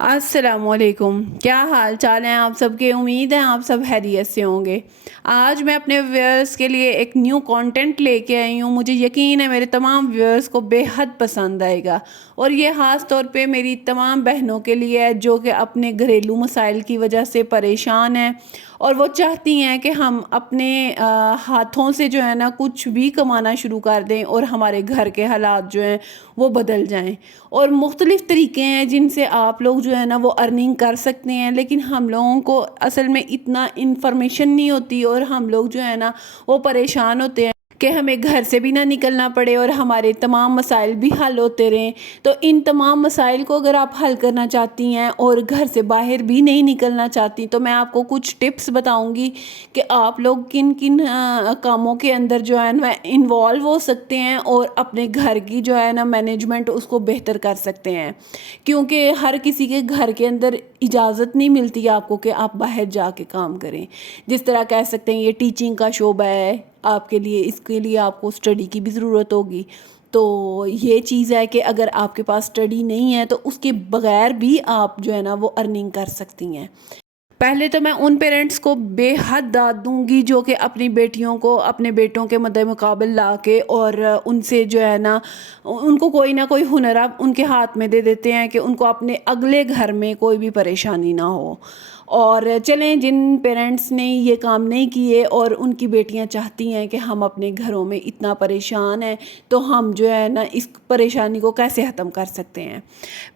अस्सलाम वालेकुम। क्या हाल चाल हैं आप सबके। उम्मीद है आप सब खैरियत से होंगे। आज मैं अपने व्यूअर्स के लिए एक न्यू कंटेंट लेके आई हूँ। मुझे यकीन है मेरे तमाम व्यूअर्स को बेहद पसंद आएगा और ये ख़ास तौर पे मेरी तमाम बहनों के लिए है जो कि अपने घरेलू मसाइल की वजह से परेशान हैं और वो चाहती हैं कि हम अपने हाथों से जो है ना कुछ भी कमाना शुरू कर दें और हमारे घर के हालात जो हैं वो बदल जाएं। और मुख्तलिफ़ तरीके हैं जिनसे आप लोग जो है ना वो अर्निंग कर सकते हैं, लेकिन हम लोगों को असल में इतना इन्फॉर्मेशन नहीं होती और हम लोग जो है ना वो परेशान होते हैं कि हमें घर से भी ना निकलना पड़े और हमारे तमाम मसाइल भी हल होते रहें। तो इन तमाम मसाइल को अगर आप हल करना चाहती हैं और घर से बाहर भी नहीं निकलना चाहती तो मैं आपको कुछ टिप्स बताऊंगी कि आप लोग किन किन कामों के अंदर जो है ना इन्वॉल्व हो सकते हैं और अपने घर की जो है ना मैनेजमेंट उसको बेहतर कर सकते हैं। क्योंकि हर किसी के घर के अंदर इजाज़त नहीं मिलती आपको कि आप बाहर जाके काम करें। जिस तरह कह सकते हैं ये टीचिंग का शोबा है आपके लिए, इसके लिए आपको स्टडी की भी ज़रूरत होगी। तो ये चीज़ है कि अगर आपके पास स्टडी नहीं है तो उसके बगैर भी आप जो है ना वो अर्निंग कर सकती हैं। पहले तो मैं उन पेरेंट्स को बेहद दाद दूंगी जो कि अपनी बेटियों को अपने बेटों के मद्दे मुकाबल ला के और उनसे जो है ना उनको कोई ना कोई हुनर आप उनके हाथ में दे देते हैं कि उनको अपने अगले घर में कोई भी परेशानी ना हो। और चलें, जिन पेरेंट्स ने ये काम नहीं किए और उनकी बेटियां चाहती हैं कि हम अपने घरों में इतना परेशान हैं तो हम जो है ना इस परेशानी को कैसे ख़त्म कर सकते हैं।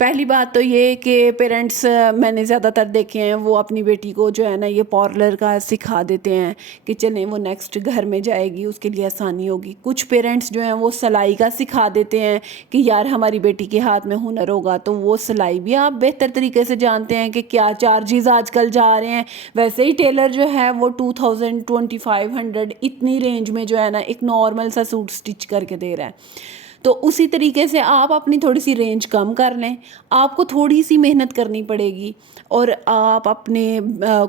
पहली बात तो ये कि पेरेंट्स मैंने ज़्यादातर देखे हैं वो अपनी बेटी को जो है ना ये पार्लर का सिखा देते हैं कि चलें वो नेक्स्ट घर में जाएगी उसके लिए आसानी होगी। कुछ पेरेंट्स जो हैं वो सिलाई का सिखा देते हैं कि यार हमारी बेटी के हाथ में हुनर होगा तो वो सिलाई भी आप बेहतर तरीके से जानते हैं कि क्या चार्जेस आजकल जा रहे हैं। वैसे ही टेलर जो है वो 2000 2500 इतनी रेंज में जो है ना एक नॉर्मल सा सूट स्टिच करके दे रहा है। तो उसी तरीके से आप अपनी थोड़ी सी रेंज कम कर लें। आपको थोड़ी सी मेहनत करनी पड़ेगी और आप अपने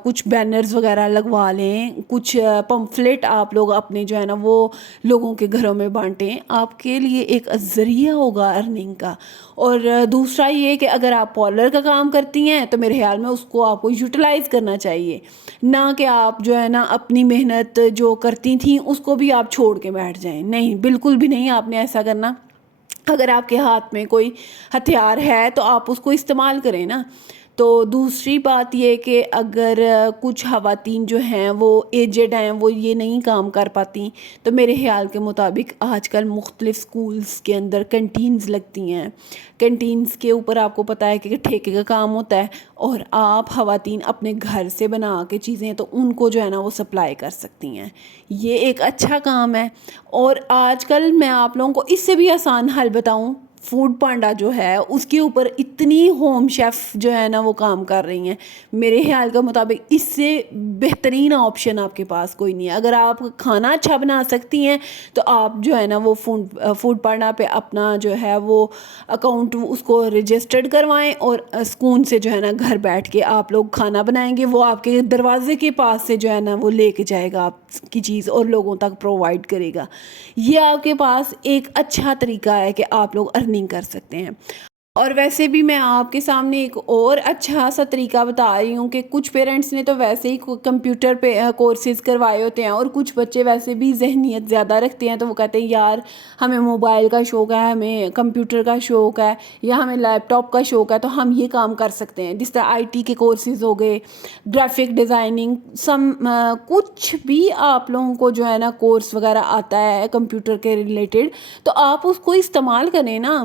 कुछ बैनर्स वगैरह लगवा लें, कुछ पम्फलेट आप लोग अपने जो है ना वो लोगों के घरों में बांटें। आपके लिए एक ज़रिया होगा अर्निंग का। और दूसरा ये कि अगर आप पार्लर का काम करती हैं तो मेरे ख्याल में उसको आपको यूटिलाइज़ करना चाहिए, ना कि आप जो है ना अपनी मेहनत जो करती थी उसको भी आप छोड़ के बैठ जाएं। नहीं, बिल्कुल भी नहीं आपने ऐसा करना। अगर आपके हाथ में कोई हथियार है तो आप उसको इस्तेमाल करें ना। तो दूसरी बात ये कि अगर कुछ ख़वातीन जो हैं वो एजेड हैं, वो ये नहीं काम कर पाती तो मेरे ख्याल के मुताबिक आजकल मुख्तलिफ़ स्कूल्स के अंदर कैंटीन्स लगती हैं। कैंटीन्स के ऊपर आपको पता है कि ठेके का काम होता है और आप ख़वातीन अपने घर से बना के चीज़ें तो उनको जो है ना वो सप्लाई कर सकती हैं। ये एक अच्छा काम है। और आजकल मैं आप लोगों को इससे भी आसान हल बताऊं, फूड पांडा जो है उसके ऊपर इतनी होम शेफ़ जो है ना वो काम कर रही हैं। मेरे ख्याल के मुताबिक इससे बेहतरीन ऑप्शन आपके पास कोई नहीं है। अगर आप खाना अच्छा बना सकती हैं तो आप जो है ना वो फूड पांडा पे अपना जो है वो अकाउंट उसको रजिस्टर्ड करवाएं और सुकून से जो है ना घर बैठ के आप लोग खाना बनाएंगे। वो आपके दरवाजे के पास से जो है ना वो लेके जाएगा आपकी चीज़ और लोगों तक प्रोवाइड करेगा। ये आपके पास एक अच्छा तरीका है कि आप लोग अर्निंग कर सकते हैं। और वैसे भी मैं आपके सामने एक और अच्छा सा तरीका बता रही हूँ कि कुछ पेरेंट्स ने तो वैसे ही कंप्यूटर पे कोर्सेज़ करवाए होते हैं और कुछ बच्चे वैसे भी जहनीत ज़्यादा रखते हैं तो वो कहते हैं यार हमें मोबाइल का शौक़ है, हमें कंप्यूटर का शौक़ है या हमें लैपटॉप का शौक़ है तो हम ये काम कर सकते हैं। जिस तरह आईटी के कोर्सेज़ हो गए, ग्राफिक डिज़ाइनिंग, कुछ भी आप लोगों को जो है ना कोर्स वगैरह आता है कंप्यूटर के रिलेटेड तो आप उसको इस्तेमाल करें ना।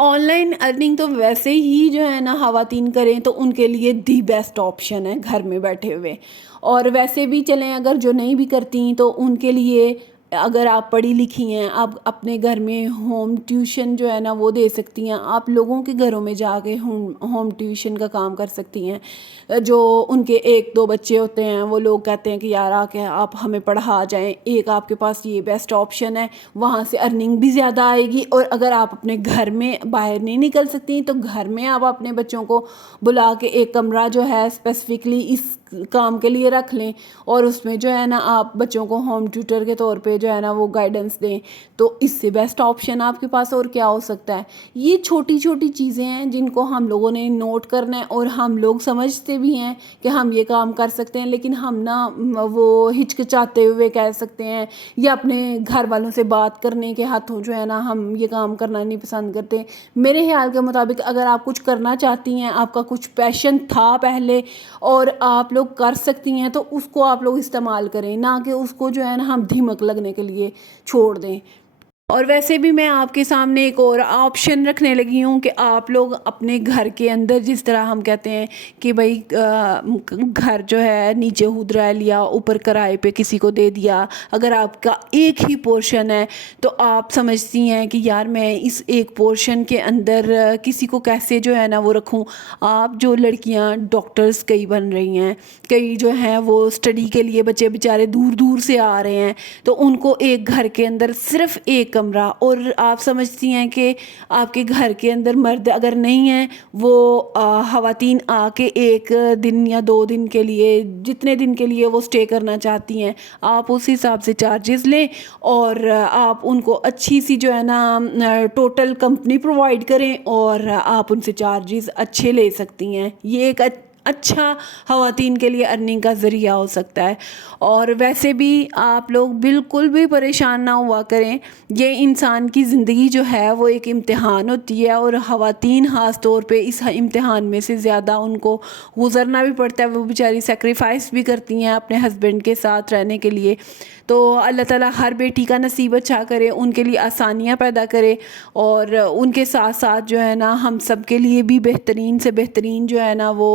ऑनलाइन अर्निंग तो वैसे ही जो है ना ख़वातीन करें तो उनके लिए दी बेस्ट ऑप्शन है घर में बैठे हुए। और वैसे भी चलें अगर जो नहीं भी करती तो उनके लिए अगर आप पढ़ी लिखी हैं आप अपने घर में होम ट्यूशन जो है ना वो दे सकती हैं। आप लोगों के घरों में जाके होम ट्यूशन का काम कर सकती हैं। जो उनके एक दो बच्चे होते हैं वो लोग कहते हैं कि यार आके आप हमें पढ़ा जाएं, एक आपके पास ये बेस्ट ऑप्शन है। वहाँ से अर्निंग भी ज़्यादा आएगी और अगर आप अपने घर में बाहर नहीं निकल सकती तो घर में आप अपने बच्चों को बुला के एक कमरा जो है स्पेसिफिकली इस کام کے لیے رکھ لیں اور اس میں جو ہے نا آپ بچوں کو ہوم ٹیوٹر کے طور پہ جو ہے نا وہ گائیڈنس دیں، تو اس سے بیسٹ آپشن آپ کے پاس اور کیا ہو سکتا ہے۔ یہ چھوٹی چھوٹی چیزیں ہیں جن کو ہم لوگوں نے نوٹ کرنا ہے، اور ہم لوگ سمجھتے بھی ہیں کہ ہم یہ کام کر سکتے ہیں، لیکن ہم نا وہ ہچکچاتے ہوئے کہہ سکتے ہیں، یا اپنے گھر والوں سے بات کرنے کے ہاتھوں جو ہے نا ہم یہ کام کرنا نہیں پسند کرتے۔ میرے خیال کے مطابق اگر آپ کچھ کرنا چاہتی ہیں، آپ کا کچھ پیشن تھا پہلے اور آپ لوگ کر سکتی ہیں، تو اس کو آپ لوگ استعمال کریں، نہ کہ اس کو جو ہے نا ہم دھمک لگنے کے لیے چھوڑ دیں۔ اور ویسے بھی میں آپ کے سامنے ایک اور آپشن رکھنے لگی ہوں کہ آپ لوگ اپنے گھر کے اندر، جس طرح ہم کہتے ہیں کہ بھائی گھر جو ہے نیچے ہدرا لیا، اوپر کرائے پہ کسی کو دے دیا، اگر آپ کا ایک ہی پورشن ہے تو آپ سمجھتی ہیں کہ یار میں اس ایک پورشن کے اندر کسی کو کیسے جو ہے نا وہ رکھوں۔ آپ جو لڑکیاں ڈاکٹرز کئی بن رہی ہیں، کئی جو ہیں وہ اسٹڈی کے لیے بچے بیچارے دور دور سے آ رہے ہیں، تو ان کو ایک گھر کے اندر صرف ایک کمرہ، اور آپ سمجھتی ہیں کہ آپ کے گھر کے اندر مرد اگر نہیں ہیں، وہ خواتین آ کے ایک دن یا 2 دن کے لیے، جتنے دن کے لیے وہ اسٹے کرنا چاہتی ہیں، آپ اس حساب سے چارجز لیں اور آپ ان کو اچھی سی جو ہے نا ٹوٹل کمپنی پرووائڈ کریں، اور آپ ان سے چارجز اچھے لے سکتی ہیں۔ یہ ایک اچھا خواتین کے لیے ارننگ کا ذریعہ ہو سکتا ہے۔ اور ویسے بھی آپ لوگ بالکل بھی پریشان نہ ہوا کریں، یہ انسان کی زندگی جو ہے وہ ایک امتحان ہوتی ہے، اور خواتین خاص طور پہ اس امتحان میں سے زیادہ ان کو گزرنا بھی پڑتا ہے، وہ بیچاری سیکریفائس بھی کرتی ہیں اپنے ہسبینڈ کے ساتھ رہنے کے لیے۔ تو اللہ تعالیٰ ہر بیٹی کا نصیب اچھا کرے، ان کے لیے آسانیاں پیدا کرے، اور ان کے ساتھ ساتھ جو ہے نا ہم سب کے لیے بھی بہترین سے بہترین جو ہے نا وہ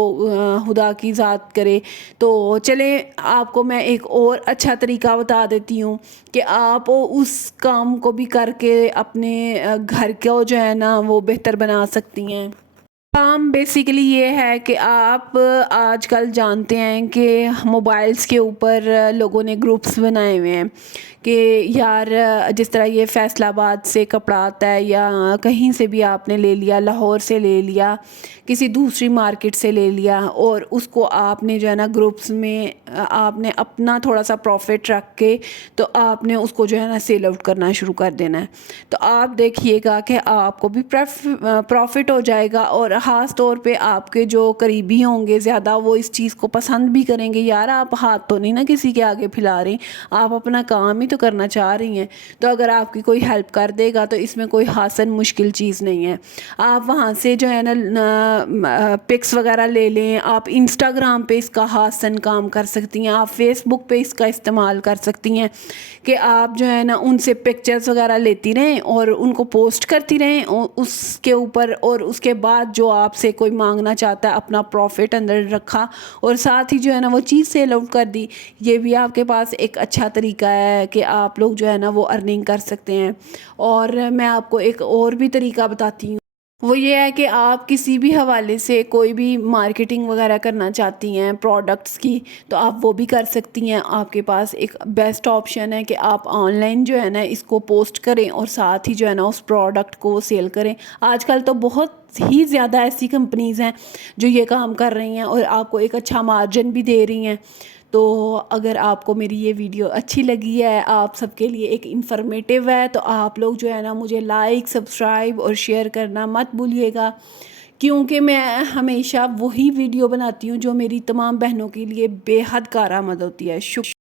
خدا کی ذات کرے۔ تو چلیں آپ کو میں ایک اور اچھا طریقہ بتا دیتی ہوں کہ آپ اس کام کو بھی کر کے اپنے گھر کو جو ہے نا وہ بہتر بنا سکتی ہیں۔ کام بیسیکلی یہ ہے کہ آپ آج کل جانتے ہیں کہ موبائلز کے اوپر لوگوں نے گروپس بنائے ہوئے ہیں کہ یار جس طرح یہ فیصل آباد سے کپڑا آتا ہے، یا کہیں سے بھی آپ نے لے لیا، لاہور سے لے لیا، کسی دوسری مارکیٹ سے لے لیا، اور اس کو آپ نے جو ہے نا گروپس میں آپ نے اپنا تھوڑا سا پروفٹ رکھ کے تو آپ نے اس کو جو ہے نا سیل آؤٹ کرنا شروع کر دینا ہے۔ تو آپ دیکھیے گا کہ آپ کو بھی پروفٹ ہو جائے گا، اور خاص طور پہ آپ کے جو قریبی ہوں گے زیادہ، وہ اس چیز کو پسند بھی کریں گے، یار آپ ہاتھ تو نہیں نا کسی کے آگے پھیلا رہی، آپ اپنا کام ہی تو کرنا چاہ رہی ہیں۔ تو اگر آپ کی کوئی ہیلپ کر دے گا تو اس میں کوئی خاصاً مشکل چیز نہیں ہے۔ آپ وہاں سے جو ہے نا پکس وغیرہ لے لیں، آپ انسٹاگرام پہ اس کا خاصاً کام کر سکتی ہیں، آپ فیس بک پہ اس کا استعمال کر سکتی ہیں کہ آپ جو ہے نا ان سے پکچرز وغیرہ لیتی رہیں اور ان کو پوسٹ کرتی رہیں اس کے اوپر، اور اس کے بعد جو آپ سے کوئی مانگنا چاہتا ہے اپنا پروفٹ اندر رکھا، اور ساتھ ہی جو ہے نا وہ چیز سیل آؤٹ کر دی۔ یہ بھی آپ کے پاس ایک اچھا طریقہ ہے کہ آپ لوگ جو ہے نا وہ ارننگ کر سکتے ہیں۔ اور میں آپ کو ایک اور بھی طریقہ بتاتی ہوں، وہ یہ ہے کہ آپ کسی بھی حوالے سے کوئی بھی مارکیٹنگ وغیرہ کرنا چاہتی ہیں پروڈکٹس کی، تو آپ وہ بھی کر سکتی ہیں۔ آپ کے پاس ایک بیسٹ آپشن ہے کہ آپ آن لائن جو ہے نا اس کو پوسٹ کریں، اور ساتھ ہی جو ہے نا اس پروڈکٹ کو سیل کریں۔ آج کل تو بہت ہی زیادہ ایسی کمپنیز ہیں جو یہ کام کر رہی ہیں اور آپ کو ایک اچھا مارجن بھی دے رہی ہیں۔ تو اگر آپ کو میری یہ ویڈیو اچھی لگی ہے، آپ سب کے لیے ایک انفارمیٹیو ہے، تو آپ لوگ جو ہے نا مجھے لائک، سبسکرائب اور شیئر کرنا مت بھولیے گا، کیونکہ میں ہمیشہ وہی ویڈیو بناتی ہوں جو میری تمام بہنوں کے لیے بے حد کارآمد ہوتی ہے۔ شکریہ۔